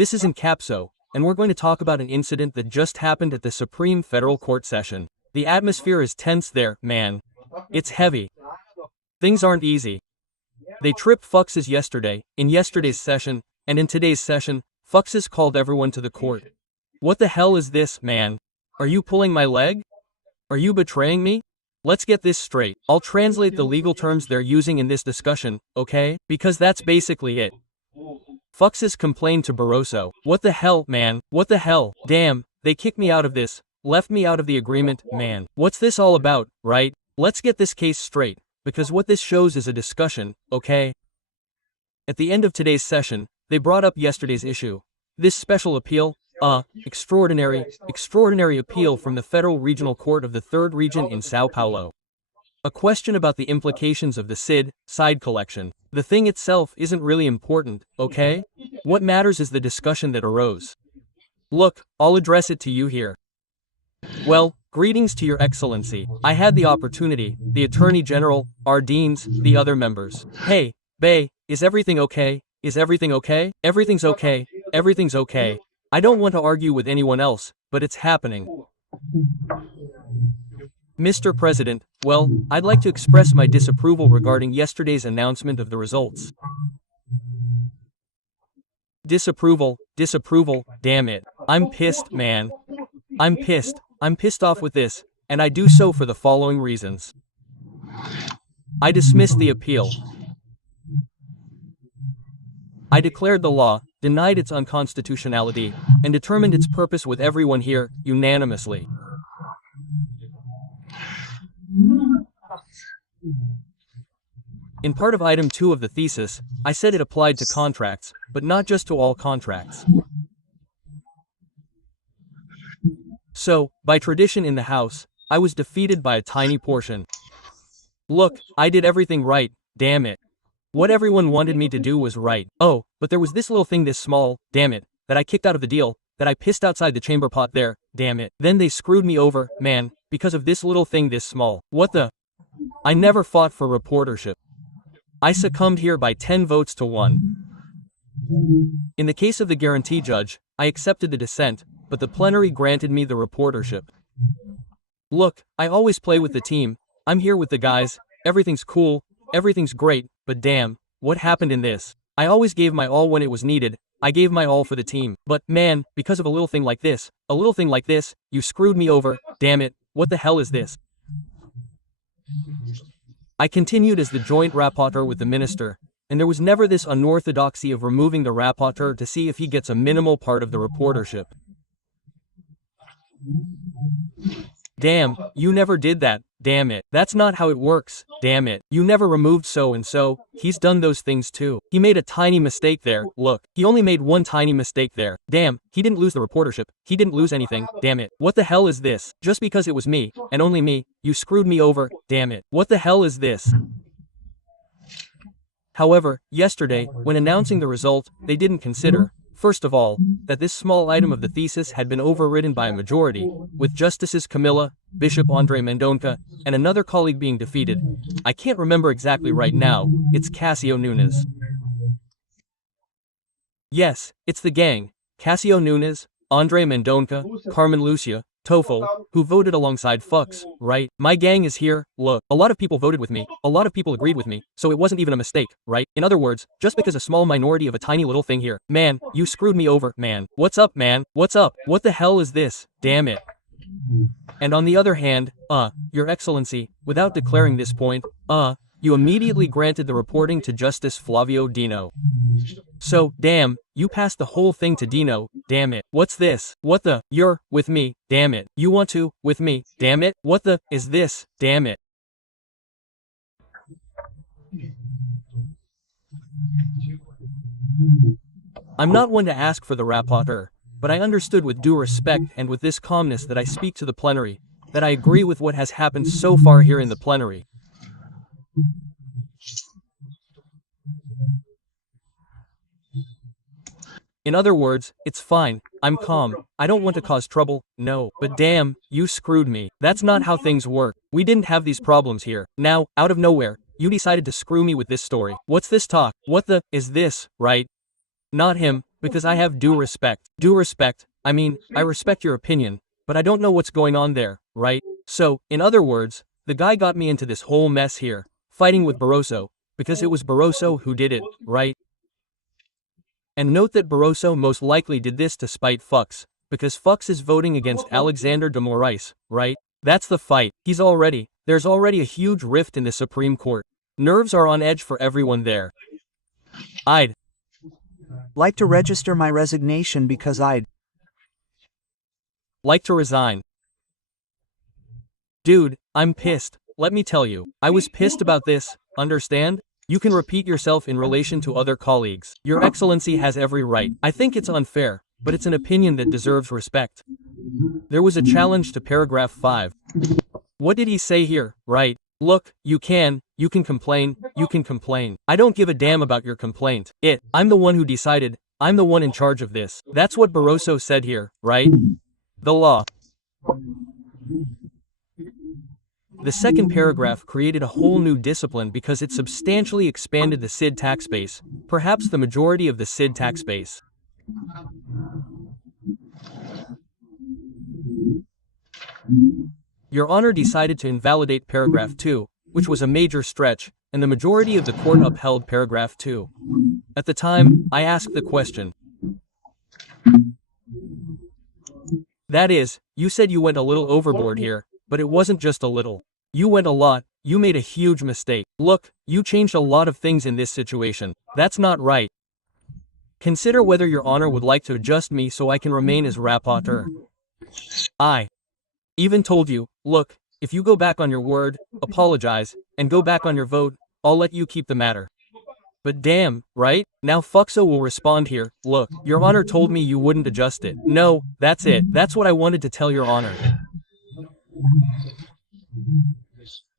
This is in Capso, and we're going to talk about an incident that just happened at the Supreme Federal Court session. The atmosphere is tense there, man. It's heavy. Things aren't easy. They tripped Fuxes yesterday, in yesterday's session, and in today's session, Fuxes called everyone to the court. What the hell is this, man? Are you pulling my leg? Are you betraying me? Let's get this straight. I'll translate the legal terms they're using in this discussion, okay? Because that's basically it. Fuxes complained to Barroso. What the hell, man? What the hell? Damn, they kicked me out of this. Left me out of the agreement, man. What's this all about, right? Let's get this case straight, because what this shows is a discussion, okay? At the end of today's session, they brought up yesterday's issue. This special appeal, extraordinary appeal from the Federal Regional Court of the 3rd Region in Sao Paulo. A question about the implications of the side collection. The thing itself isn't really important, okay? What matters is the discussion that arose. Look, I'll address it to you here. Well, greetings to your excellency. I had the opportunity, the Attorney General, our deans, the other members. Hey, Bay, is everything okay? Is everything okay? Everything's okay. Everything's okay. I don't want to argue with anyone else, but it's happening. Mr. President, well, I'd like to express my disapproval regarding yesterday's announcement of the results. Disapproval, damn it. I'm pissed, man. I'm pissed off with this, and I do so for the following reasons. I dismissed the appeal. I declared the law, denied its unconstitutionality, and determined its purpose with everyone here, unanimously. In part of item 2 of the thesis, I said it applied to contracts, but not just to all contracts. So, by tradition in the House, I was defeated by a tiny portion. Look, I did everything right, damn it. What everyone wanted me to do was right. Oh, but there was this little thing this small, damn it, that I kicked out of the deal, that I pissed outside the chamber pot there, damn it. Then they screwed me over, man, because of this little thing this small. What the? I never fought for reportership. I succumbed here by 10 votes to 1. In the case of the guarantee judge, I accepted the dissent, but the plenary granted me the reportership. Look, I always play with the team. I'm here with the guys, everything's cool, everything's great, but damn, what happened in this? I always gave my all when it was needed, I gave my all for the team. But, man, because of a little thing like this, you screwed me over, damn it, what the hell is this? I continued as the joint rapporteur with the minister, and there was never this unorthodoxy of removing the rapporteur to see if he gets a minimal part of the reportership. Damn, you never did that, damn it. That's not how it works, damn it. You never removed so-and-so, he's done those things too. He made a tiny mistake there, look. He only made one tiny mistake there. Damn, he didn't lose the reportership, he didn't lose anything, damn it. What the hell is this? Just because it was me, and only me, you screwed me over, damn it. What the hell is this? However, yesterday, when announcing the result, they didn't consider, first of all, that this small item of the thesis had been overridden by a majority, with Justices Camilla, Bishop Andre Mendonca, and another colleague being defeated. I can't remember exactly right now, it's Casio Nunes. Yes, it's the gang, Casio Nunes, Andre Mendonca, Carmen Lucia, Tofel, who voted alongside Fux, right? My gang is here, look. A lot of people voted with me, a lot of people agreed with me, so it wasn't even a mistake, right? In other words, just because a small minority of a tiny little thing here. Man, you screwed me over, man. What's up, man? What's up? What the hell is this? Damn it. And on the other hand, Your Excellency, without declaring this point, you immediately granted the reporting to Justice Flavio Dino. So, damn, you passed the whole thing to Dino, damn it. What's this? What the? You're with me, damn it. You want to, with me, damn it. What the, is this, damn it. I'm not one to ask for the rapporteur, but I understood with due respect and with this calmness that I speak to the plenary, that I agree with what has happened so far here in the plenary. In other words, it's fine, I'm calm, I don't want to cause trouble, no, but damn, you screwed me. That's not how things work. We didn't have these problems here. Now, out of nowhere, you decided to screw me with this story. What's this talk? What the, is this, right? Not him, because I have due respect. Due respect, I mean, I respect your opinion, but I don't know what's going on there, right? So, in other words, the guy got me into this whole mess here, fighting with Barroso, because it was Barroso who did it, right? And note that Barroso most likely did this to spite Fuchs, because Fuchs is voting against Alexander de Moraes, right? That's the fight. There's already a huge rift in the Supreme Court. Nerves are on edge for everyone there. I'd like to register my resignation because I'd like to resign. Dude, I'm pissed. Let me tell you, I was pissed about this, understand? You can repeat yourself in relation to other colleagues. Your Excellency has every right. I think it's unfair, but it's an opinion that deserves respect. There was a challenge to paragraph 5. What did he say here, right? Look, you can complain. I don't give a damn about your complaint. I'm the one who decided, I'm the one in charge of this. That's what Barroso said here, right? The law. The second paragraph created a whole new discipline because it substantially expanded the CID tax base, perhaps the majority of the CID tax base. Your Honor decided to invalidate paragraph 2, which was a major stretch, and the majority of the court upheld paragraph 2. At the time, I asked the question. That is, you said you went a little overboard here, but it wasn't just a little. You went a lot, you made a huge mistake. Look, you changed a lot of things in this situation. That's not right. Consider whether your Honor would like to adjust me so I can remain as rapporteur. I even told you, look, if you go back on your word, apologize, and go back on your vote, I'll let you keep the matter. But damn, right? Now Fuxo will respond here. Look, your Honor told me you wouldn't adjust it. No, that's it. That's what I wanted to tell your Honor.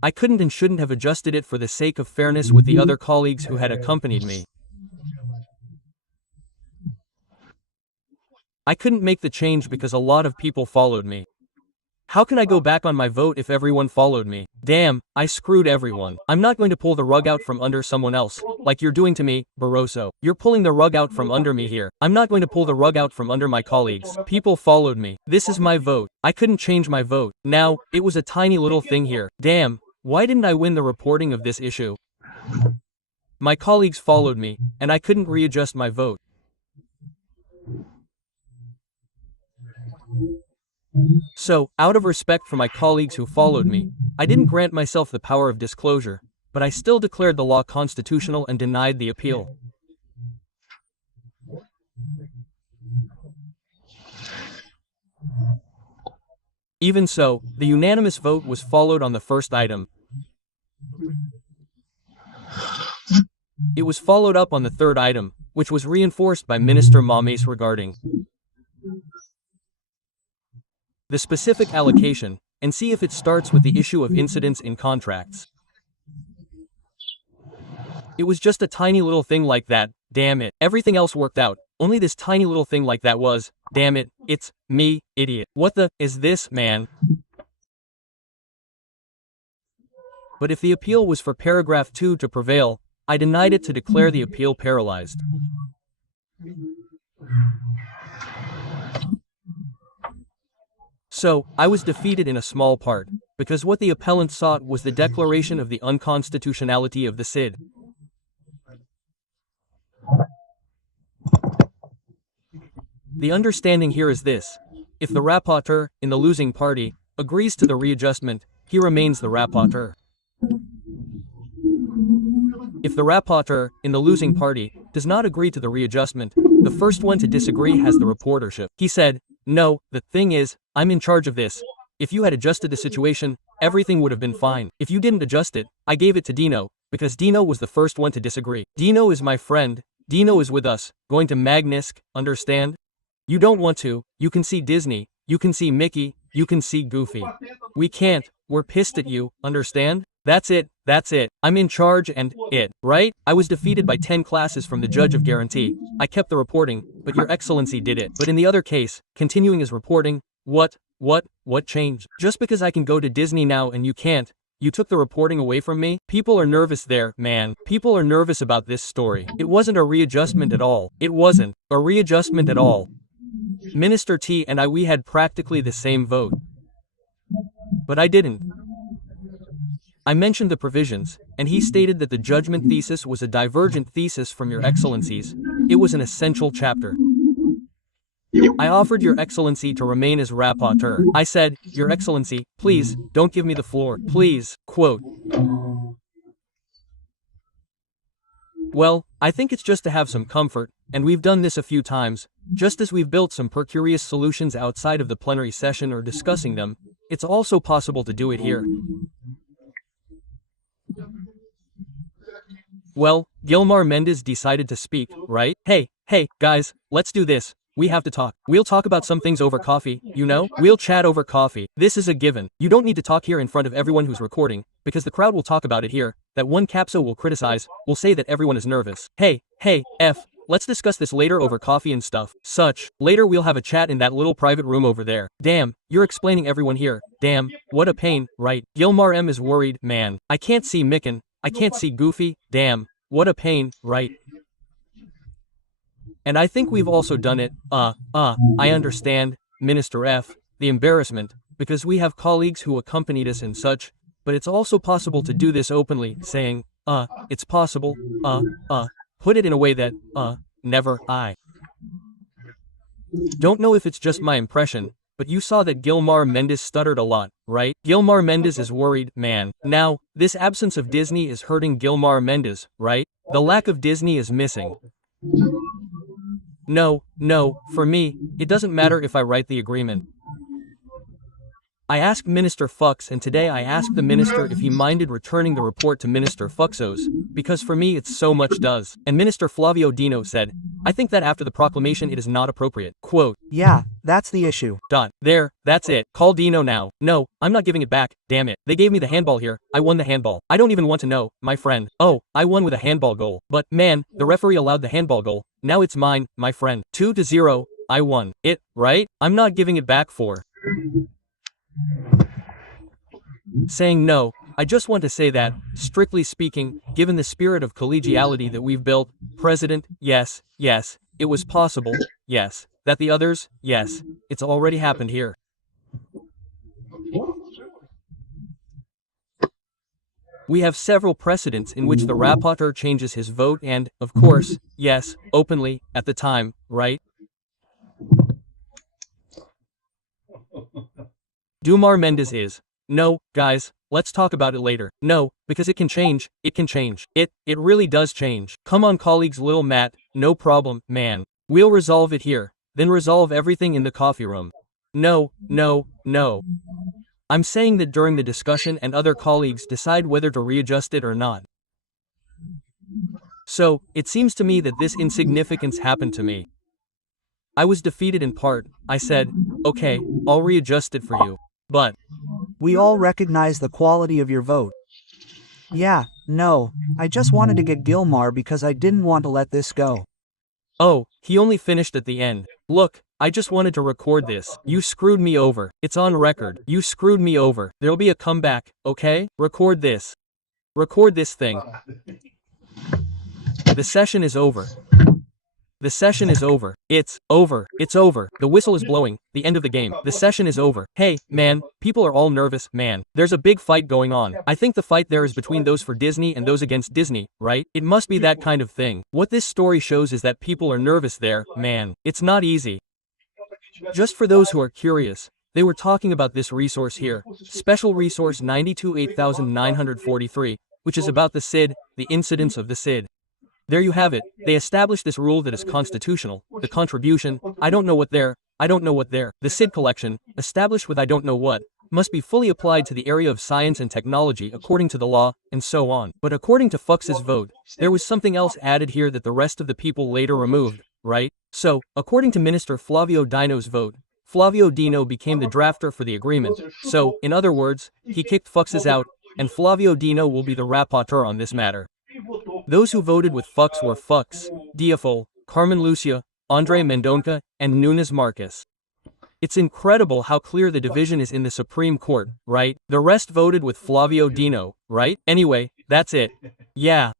I couldn't and shouldn't have adjusted it for the sake of fairness with the other colleagues who had accompanied me. I couldn't make the change because a lot of people followed me. How can I go back on my vote if everyone followed me? Damn, I screwed everyone. I'm not going to pull the rug out from under someone else, like you're doing to me, Barroso. You're pulling the rug out from under me here. I'm not going to pull the rug out from under my colleagues. People followed me. This is my vote. I couldn't change my vote. Now, it was a tiny little thing here. Damn, why didn't I win the reporting of this issue? My colleagues followed me, and I couldn't readjust my vote. So, out of respect for my colleagues who followed me, I didn't grant myself the power of disclosure, but I still declared the law constitutional and denied the appeal. Even so, the unanimous vote was followed on the first item. It was followed up on the third item, which was reinforced by Minister Mames regarding the specific allocation, and see if it starts with the issue of incidents in contracts. It was just a tiny little thing like that, damn it. Everything else worked out, only this tiny little thing like that was, damn it, it's me, idiot. What the is this, man? But if the appeal was for paragraph 2 to prevail, I denied it to declare the appeal paralyzed. So, I was defeated in a small part, because what the appellant sought was the declaration of the unconstitutionality of the CID. The understanding here is this: if the rapporteur, in the losing party, agrees to the readjustment, he remains the rapporteur. If the rapporteur, in the losing party, does not agree to the readjustment, the first one to disagree has the reportership. He said, no, the thing is, I'm in charge of this. If you had adjusted the situation, everything would have been fine. If you didn't adjust it, I gave it to Dino, because Dino was the first one to disagree. Dino is my friend, Dino is with us, going to Magnisk, understand? You don't want to, you can see Disney, you can see Mickey, you can see Goofy. We can't, we're pissed at you, understand? That's it, I'm in charge and, right? I was defeated by 10 classes from the judge of guarantee. I kept the reporting, but your excellency did it. But in the other case, continuing as reporting, what changed? Just because I can go to Disney now and you can't, You took the reporting away from me? People are nervous there, man. People are nervous about this story. It wasn't a readjustment at all. It wasn't a readjustment at all. Minister T and we had practically the same vote. But I didn't. I mentioned the provisions, and he stated that the judgment thesis was a divergent thesis from Your Excellency's. It was an essential chapter. I offered Your Excellency to remain as rapporteur. I said, Your Excellency, please, don't give me the floor, please, quote. Well, I think it's just to have some comfort, and we've done this a few times, just as we've built some precarious solutions outside of the plenary session or discussing them, it's also possible to do it here. Well, Gilmar Mendes decided to speak, right? Hey, guys, let's do this. We have to talk. We'll talk about some things over coffee, you know? We'll chat over coffee. This is a given. You don't need to talk here in front of everyone who's recording, because the crowd will talk about it here, that one capso will criticize, will say that everyone is nervous. Hey, let's discuss this later over coffee and stuff. Such. Later we'll have a chat in that little private room over there. Damn, you're explaining everyone here. Damn, what a pain, right? Gilmar M is worried, man. I can't see Micken. I can't see Goofy. Damn, what a pain, right? And I think we've also done it, I understand, Minister F, the embarrassment, because we have colleagues who accompanied us and such, but it's also possible to do this openly, saying, it's possible, put it in a way that, never, I. Don't know if it's just my impression, but you saw that Gilmar Mendes stuttered a lot, right? Gilmar Mendes is worried, man. Now, this absence of Disney is hurting Gilmar Mendes, right? The lack of Disney is missing. No, for me, it doesn't matter if I write the agreement. I asked Minister Fux, and today I asked the minister if he minded returning the report to Minister Fuxos, because for me it's so much does. And Minister Flavio Dino said, I think that after the proclamation it is not appropriate. Quote. Yeah, that's the issue. There, that's it. Call Dino now. No, I'm not giving it back, damn it. They gave me the handball here, I won the handball. I don't even want to know, my friend. Oh, I won with a handball goal. But, man, the referee allowed the handball goal. Now it's mine, my friend. 2-0, I won. It, right? I'm not giving it back for saying no. I just want to say that, strictly speaking, given the spirit of collegiality that we've built, President, yes, it was possible, yes, that the others, yes, it's already happened here. We have several precedents in which the rapporteur changes his vote and, of course, yes, openly, at the time, right? Gilmar Mendes is, no, guys, let's talk about it later. No, because it can change, it really does change. Come on colleagues, Lil Matt, no problem, man. We'll resolve it here, then resolve everything in the coffee room. No. I'm saying that during the discussion and other colleagues decide whether to readjust it or not. So, it seems to me that this insignificance happened to me. I was defeated in part. I said, okay, I'll readjust it for you. But we all recognize the quality of your vote. Yeah, no, I just wanted to get Gilmar because I didn't want to let this go. Oh, he only finished at the end. Look, I just wanted to record this. You screwed me over. It's on record. You screwed me over. There'll be a comeback, okay? Record this. Record this thing. The session is over. The session is over. It's over. It's over. The whistle is blowing. The end of the game. The session is over. Hey, man, people are all nervous, man. There's a big fight going on. I think the fight there is between those for Disney and those against Disney, right? It must be that kind of thing. What this story shows is that people are nervous there, man. It's not easy. Just for those who are curious, they were talking about this resource here. Special Resource 928943, which is about the SID, the incidence of the SID. There you have it. They established this rule that is constitutional. The contribution, I don't know what there, the SID collection, established with I don't know what, must be fully applied to the area of science and technology according to the law, and so on. But according to Fux's vote, there was something else added here that the rest of the people later removed, right? So, according to Minister Flavio Dino's vote, Flavio Dino became the drafter for the agreement. So, in other words, he kicked Fux's out, and Flavio Dino will be the rapporteur on this matter. Those who voted with Fux were Fux, Diafol, Carmen Lucia, Andre Mendonca, and Nunes Marcus. It's incredible how clear the division is in the Supreme Court, right? The rest voted with Flavio Dino, right? Anyway, that's it. Yeah.